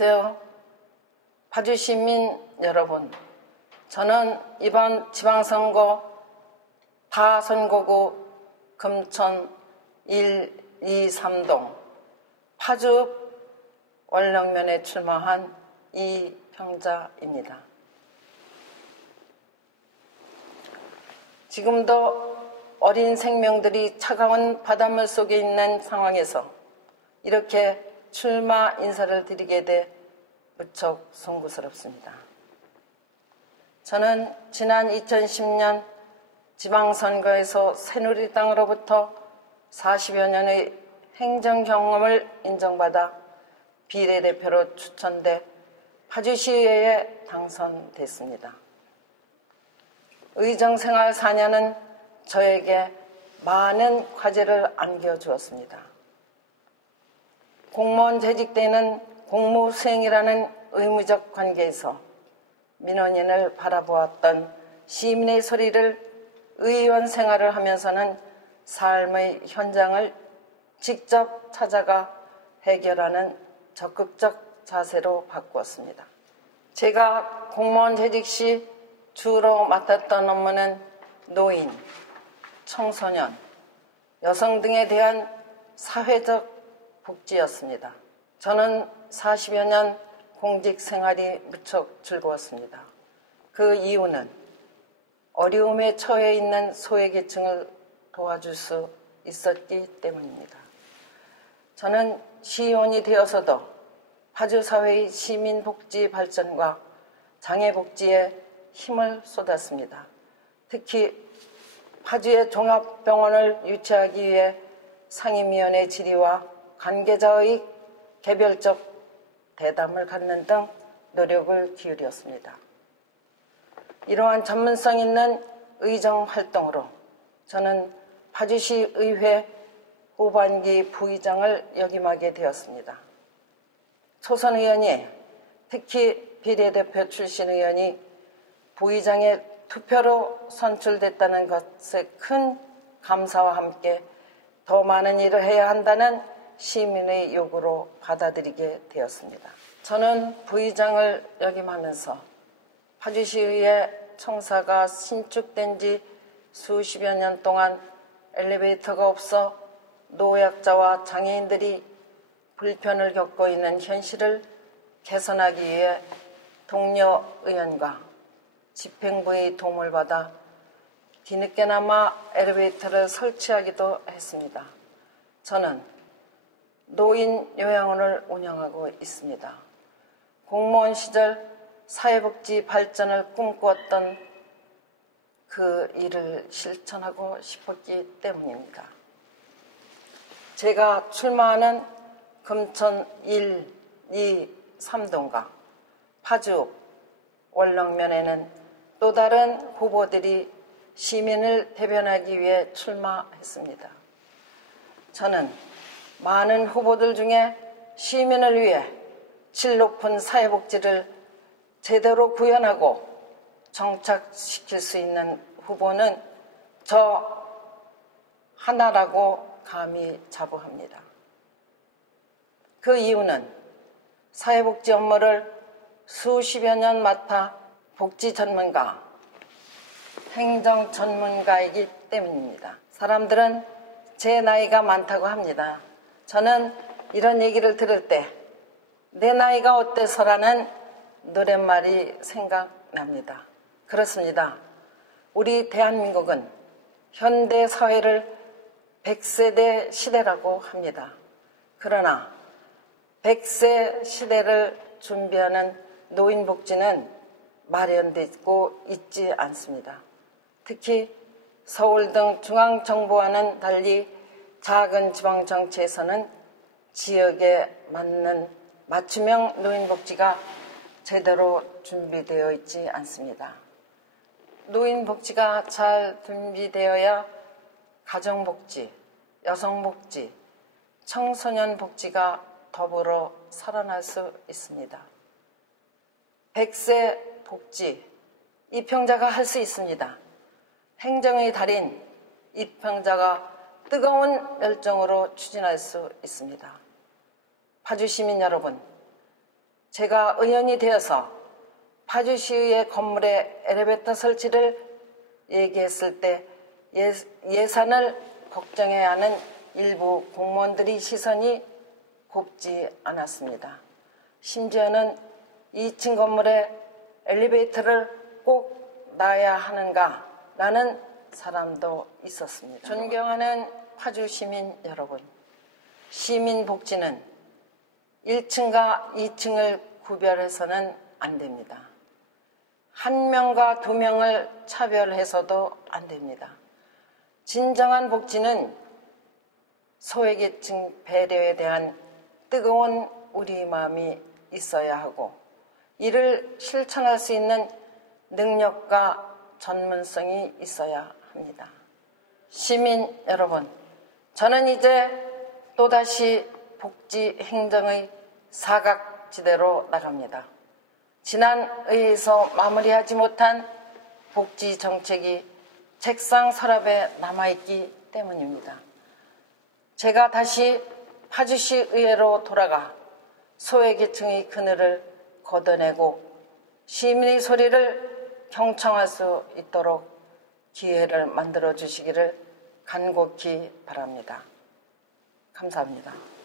안녕하세요. 파주 시민 여러분, 저는 이번 지방선거 다선거구 금천 1, 2, 3동 파주 원령면에 출마한 이평자입니다. 지금도 어린 생명들이 차가운 바닷물 속에 있는 상황에서 이렇게 출마 인사를 드리게 돼 무척 송구스럽습니다. 저는 지난 2010년 지방선거에서 새누리당으로부터 40여 년의 행정 경험을 인정받아 비례대표로 추천돼 파주시의회에 당선됐습니다. 의정생활 4년은 저에게 많은 과제를 안겨주었습니다. 공무원 재직 때는 공무 수행이라는 의무적 관계에서 민원인을 바라보았던 시민의 소리를 의원 생활을 하면서는 삶의 현장을 직접 찾아가 해결하는 적극적 자세로 바꾸었습니다. 제가 공무원 재직 시 주로 맡았던 업무는 노인, 청소년, 여성 등에 대한 사회적 복지였습니다. 저는 40여 년 공직 생활이 무척 즐거웠습니다. 그 이유는 어려움에 처해 있는 소외계층을 도와줄 수 있었기 때문입니다. 저는 시의원이 되어서도 파주사회의 시민복지 발전과 장애복지에 힘을 쏟았습니다. 특히 파주의 종합병원을 유치하기 위해 상임위원회 질의와 관계자의 개별적 대담을 갖는 등 노력을 기울였습니다. 이러한 전문성 있는 의정 활동으로 저는 파주시 의회 후반기 부의장을 역임하게 되었습니다. 초선 의원이, 특히 비례대표 출신 의원이 부의장의 투표로 선출됐다는 것에 큰 감사와 함께 더 많은 일을 해야 한다는 시민의 요구로 받아들이게 되었습니다. 저는 부의장을 역임하면서 파주시의회 청사가 신축된 지 수십여 년 동안 엘리베이터가 없어 노약자와 장애인들이 불편을 겪고 있는 현실을 개선하기 위해 동료 의원과 집행부의 도움을 받아 뒤늦게나마 엘리베이터를 설치하기도 했습니다. 저는 노인 요양원을 운영하고 있습니다. 공무원 시절 사회복지 발전을 꿈꾸었던 그 일을 실천하고 싶었기 때문입니다. 제가 출마하는 금천 1, 2, 3동과 파주 원령면에는 또 다른 후보들이 시민을 대변하기 위해 출마했습니다. 저는 많은 후보들 중에 시민을 위해 질 높은 사회복지를 제대로 구현하고 정착시킬 수 있는 후보는 저 하나라고 감히 자부합니다. 그 이유는 사회복지 업무를 수십여 년 맡아 복지 전문가, 행정 전문가이기 때문입니다. 사람들은 제 나이가 많다고 합니다. 저는 이런 얘기를 들을 때 내 나이가 어때서라는 노랫말이 생각납니다. 그렇습니다. 우리 대한민국은 현대 사회를 100세대 시대라고 합니다. 그러나 100세 시대를 준비하는 노인복지는 마련되고 있지 않습니다. 특히 서울 등 중앙정부와는 달리 작은 지방정치에서는 지역에 맞는 맞춤형 노인복지가 제대로 준비되어 있지 않습니다. 노인복지가 잘 준비되어야 가정복지, 여성복지, 청소년복지가 더불어 살아날 수 있습니다. 100세 복지, 이평자가 할 수 있습니다. 행정의 달인 이평자가 뜨거운 열정으로 추진할 수 있습니다. 파주 시민 여러분, 제가 의원이 되어서 파주시의 건물에 엘리베이터 설치를 얘기했을 때 예산을 걱정해야 하는 일부 공무원들의 시선이 곱지 않았습니다. 심지어는 2층 건물에 엘리베이터를 꼭 놔야 하는가라는 사람도 있었습니다. 존경하는 파주 시민 여러분, 시민 복지는 1층과 2층을 구별해서는 안 됩니다. 한 명과 두 명을 차별해서도 안 됩니다. 진정한 복지는 소외계층 배려에 대한 뜨거운 우리 마음이 있어야 하고 이를 실천할 수 있는 능력과 전문성이 있어야 합니다. 시민 여러분, 저는 이제 또다시 복지 행정의 사각지대로 나갑니다. 지난 의회에서 마무리하지 못한 복지 정책이 책상 서랍에 남아있기 때문입니다. 제가 다시 파주시 의회로 돌아가 소외계층의 그늘을 걷어내고 시민의 소리를 경청할 수 있도록 기회를 만들어 주시기를 간곡히 바랍니다. 감사합니다.